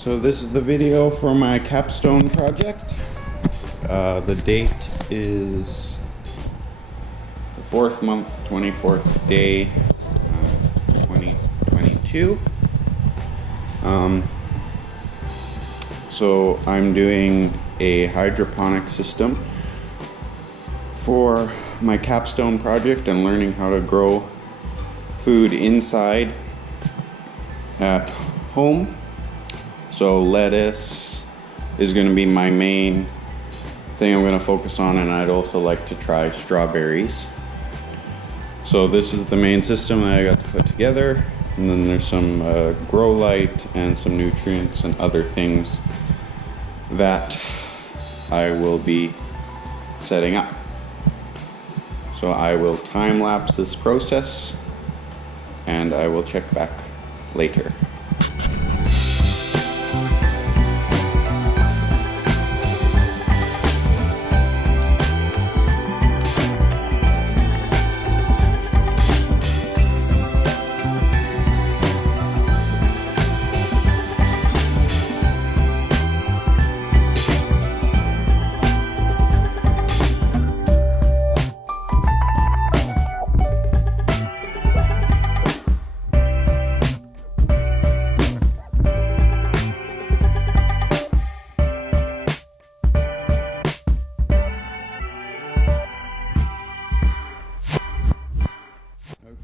So this is the video for my capstone project. The date is the 4th month, 24th day, 2022. So I'm doing a hydroponic system for my capstone project and learning how to grow food inside at home. So lettuce is going to be my main thing I'm going to focus on, and I'd also like to try strawberries. So this is the main system that I got to put together, and then there's some grow light and some nutrients and other things that I will be setting up. So I will time lapse this process and I will check back later.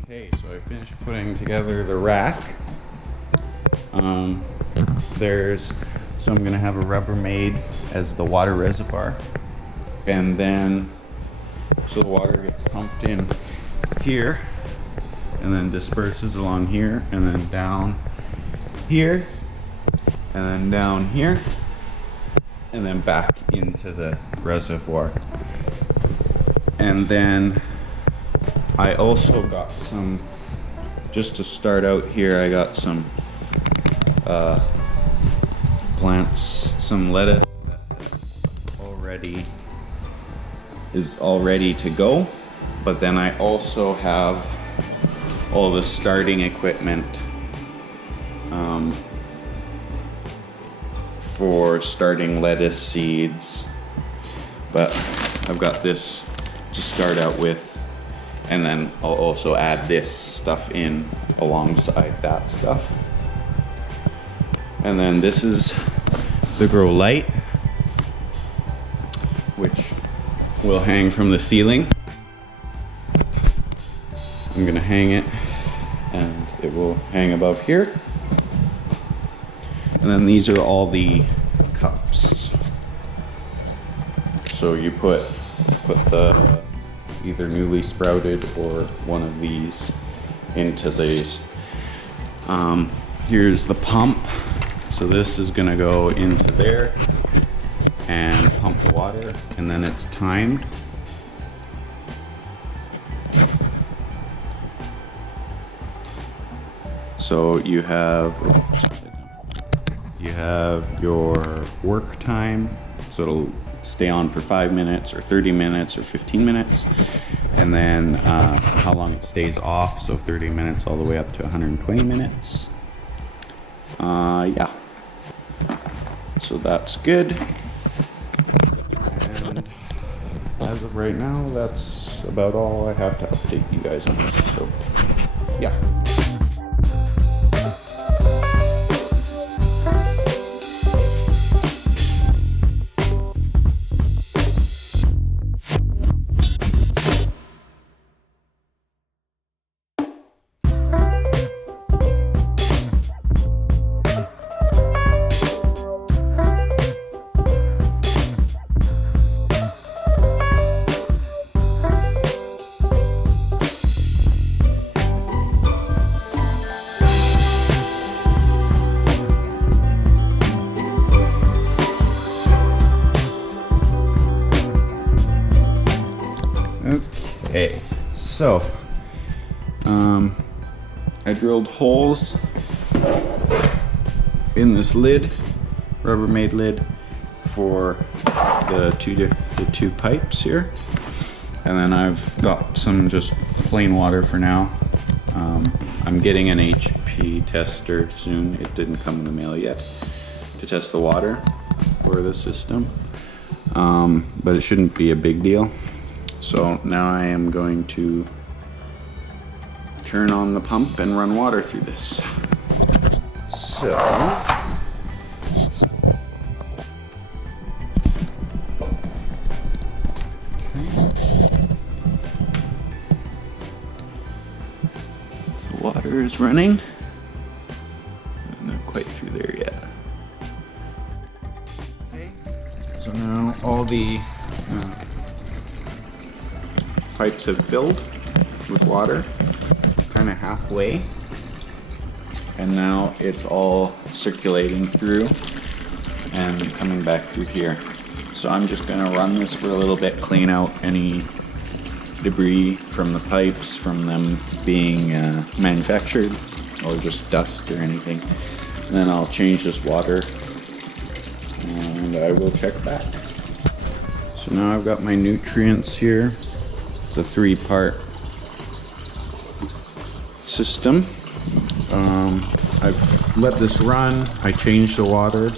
Okay, so I finished putting together the rack. So I'm gonna have a Rubbermaid as the water reservoir, and then so the water gets pumped in here, and then disperses along here, and then down here, and then down here, and then back into the reservoir. And then I also got some, just to start out here, I got some plants, some lettuce that is all ready to go. But then I also have all the starting equipment for starting lettuce seeds. But I've got this to start out with. And then I'll also add this stuff in alongside that stuff. And then this is the grow light, which will hang from the ceiling. I'm gonna hang it, and it will hang above here. And then these are all the cups. So you put the either newly sprouted or one of these into these. Here's the pump. So this is gonna go into there and pump the water, and then it's timed. So you have your work time, so it'll stay on for 5 minutes or 30 minutes or 15 minutes, and then how long it stays off, so 30 minutes all the way up to 120 minutes. Yeah, so that's good. And as of right now, that's about all I have to update you guys on. So yeah. Okay, so I drilled holes in this lid, Rubbermaid lid, for the two pipes here, and then I've got some just plain water for now. I'm getting an HP tester soon. It didn't come in the mail yet. to test the water for the system, but it shouldn't be a big deal. So now I am going to turn on the pump and run water through this. So water is running. Not quite through there yet. Okay. So now all the pipes have filled with water, kind of halfway, and now it's all circulating through and coming back through here. So I'm just going to run this for a little bit, clean out any debris from the pipes from them being manufactured, or just dust or anything. And then I'll change this water and I will check back. So now I've got my nutrients here. It's a 3-part system. I've let this run. I changed the water.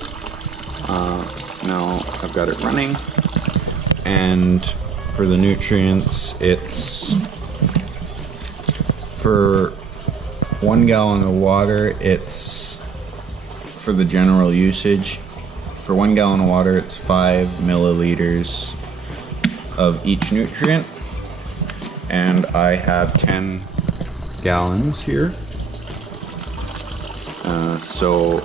Now I've got it running. And for the nutrients, it's for 1 gallon of water, it's for the general usage. For 1 gallon of water, it's 5 milliliters of each nutrient. And I have 10 gallons here. So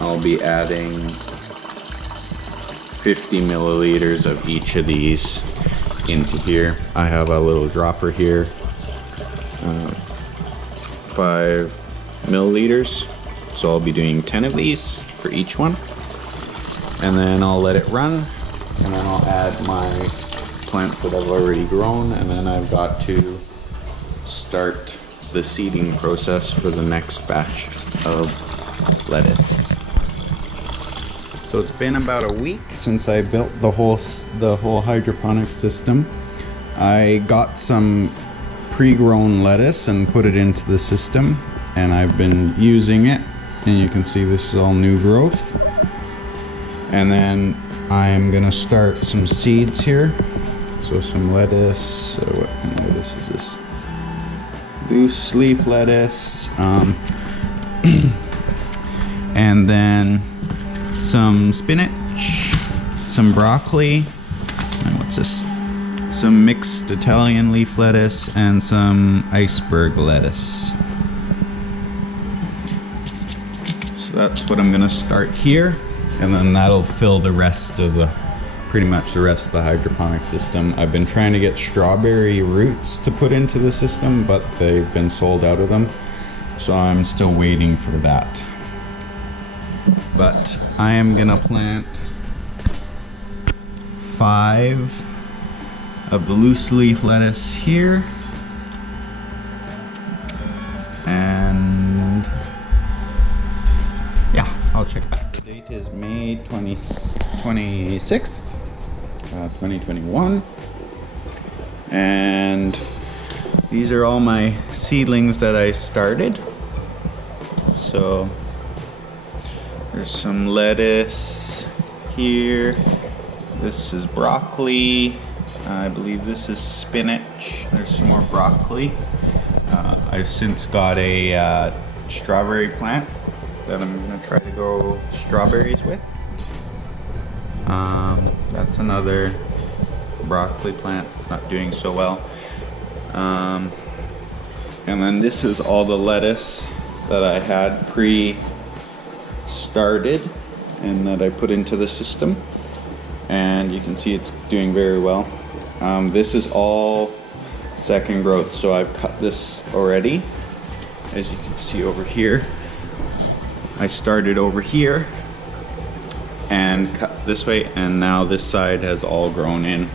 I'll be adding 50 milliliters of each of these into here. I have a little dropper here, 5 milliliters. So I'll be doing 10 of these for each one. And then I'll let it run. And then I'll add my plants that I've already grown. And then I've got to start the seeding process for the next batch of lettuce. So it's been about a week since I built the whole hydroponic system. I got some pre-grown lettuce and put it into the system, and I've been using it, and you can see this is all new growth. And then I'm gonna start some seeds here. So some lettuce, what kind of lettuce is this? Loose leaf lettuce, and then some spinach, some broccoli, and what's this? Some mixed Italian leaf lettuce, and some iceberg lettuce. So that's what I'm gonna start here, and then that'll fill the rest of pretty much the rest of the hydroponic system. I've been trying to get strawberry roots to put into the system, but they've been sold out of them. So I'm still waiting for that. But I am gonna plant 5 of the loose leaf lettuce here. And yeah, I'll check back. The date is May 26th. 2021, and these are all my seedlings that I started. So there's some lettuce here, this is broccoli, I believe this is spinach, there's some more broccoli. I've since got a strawberry plant that I'm going to try to grow strawberries with. That's another broccoli plant, not doing so well. And then this is all the lettuce that I had pre-started and that I put into the system. And you can see it's doing very well. This is all second growth, so I've cut this already. As you can see over here, I started over here and cut this way, and now this side has all grown in.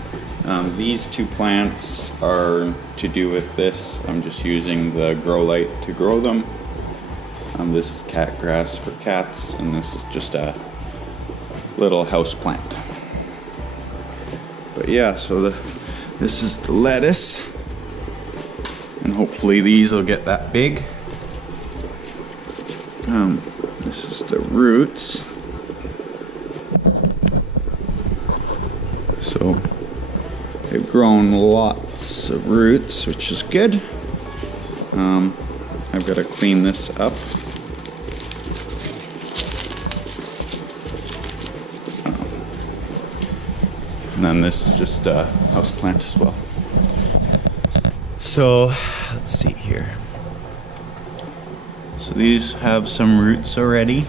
These 2 plants are to do with this. I'm just using the grow light to grow them. This is cat grass for cats, and this is just a little house plant. But yeah, so this is the lettuce, and hopefully these will get that big. This is the roots. So they've grown lots of roots, which is good. I've got to clean this up. And then this is just a house plant as well. So let's see here. So these have some roots already,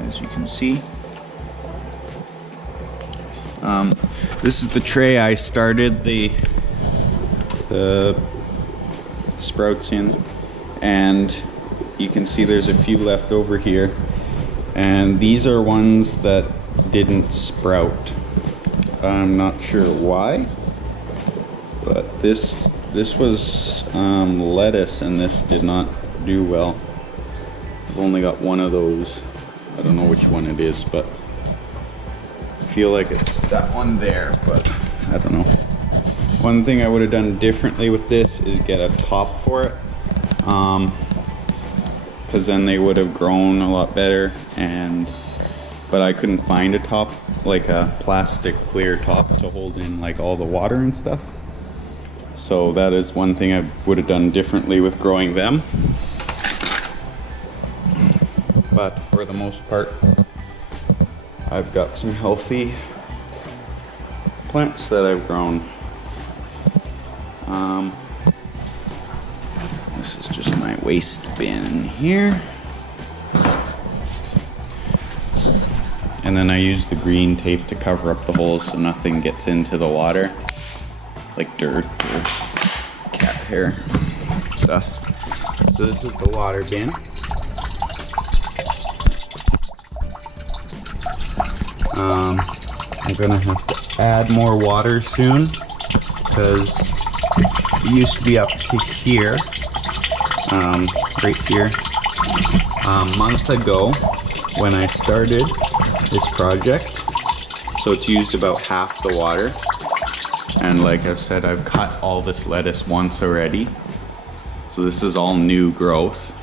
as you can see. This is the tray I started the sprouts in, and you can see there's a few left over here, and these are ones that didn't sprout. I'm not sure why, but this was lettuce, and this did not do well. I've only got one of those. I don't know which one it is, but I feel like it's that one there, but I don't know. One thing I would have done differently with this is get a top for it, because then they would have grown a lot better. But I couldn't find a top, like a plastic clear top to hold in like all the water and stuff. So that is one thing I would have done differently with growing them. But for the most part, I've got some healthy plants that I've grown. This is just my waste bin here. And then I use the green tape to cover up the holes so nothing gets into the water, like dirt or cat hair, dust. So this is the water bin. I'm gonna have to add more water soon, because it used to be up to here, right here. A month ago when I started this project, so it's used about half the water. And like I said, I've cut all this lettuce once already, so this is all new growth.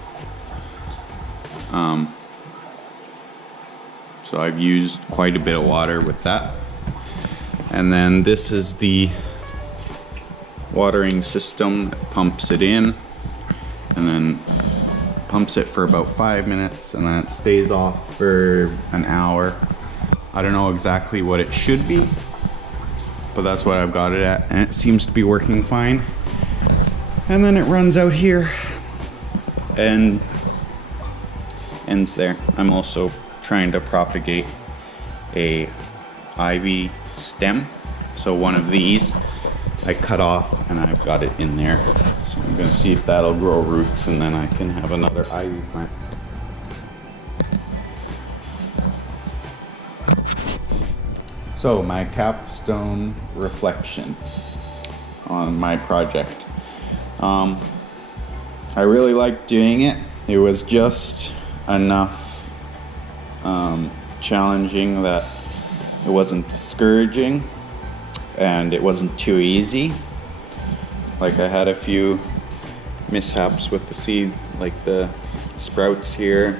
So I've used quite a bit of water with that. And then this is the watering system that pumps it in, and then pumps it for about 5 minutes, and then it stays off for an hour. I don't know exactly what it should be, but that's what I've got it at, and it seems to be working fine. And then it runs out here and ends there. I'm also trying to propagate a ivy stem, so one of these I cut off and I've got it in there. So I'm going to see if that'll grow roots, and then I can have another ivy plant. So my capstone reflection on my project. I really liked doing it. It was just enough challenging that it wasn't discouraging, and it wasn't too easy. Like, I had a few mishaps with the seed, like the sprouts here.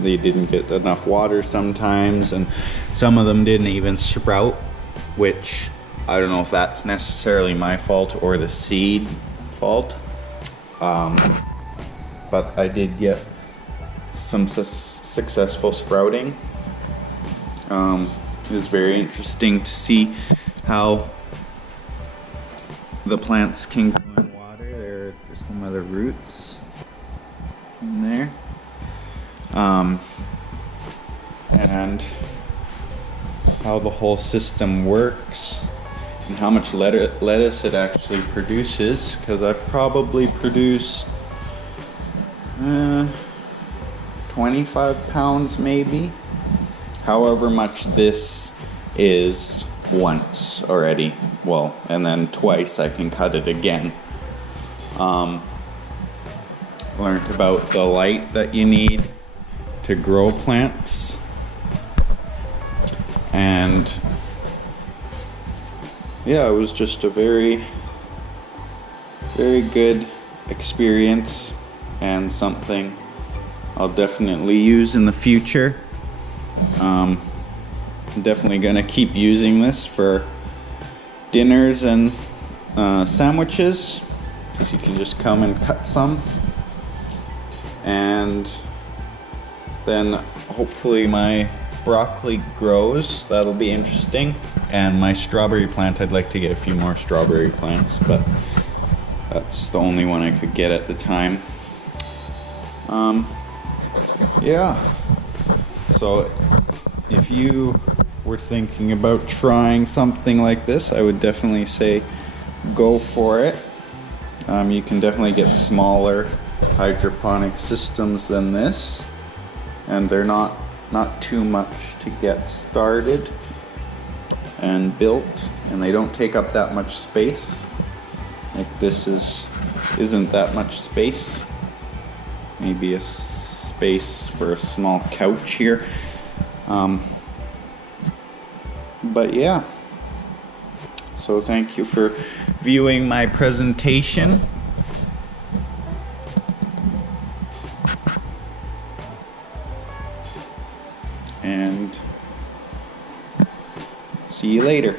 They didn't get enough water sometimes, and some of them didn't even sprout, which I don't know if that's necessarily my fault or the seed fault. But I did get some successful sprouting. It was very interesting to see how the plants can grow in water. There's some other roots in there. And how the whole system works, and how much lettuce it actually produces, because I've probably produced 25 pounds maybe, however much this is once already. Well, and then twice I can cut it again. Learned about the light that you need to grow plants, and yeah, it was just a very, very good experience, and something I'll definitely use in the future. Definitely gonna keep using this for dinners and sandwiches, because you can just come and cut some, and then hopefully my broccoli grows. That'll be interesting. And my strawberry plant, I'd like to get a few more strawberry plants, but that's the only one I could get at the time. Yeah, so if you were thinking about trying something like this, I would definitely say go for it. You can definitely get smaller hydroponic systems than this, and they're not too much to get started and built, and they don't take up that much space. Like this isn't that much space. Maybe a space for a small couch here. But yeah, so thank you for viewing my presentation. And see you later.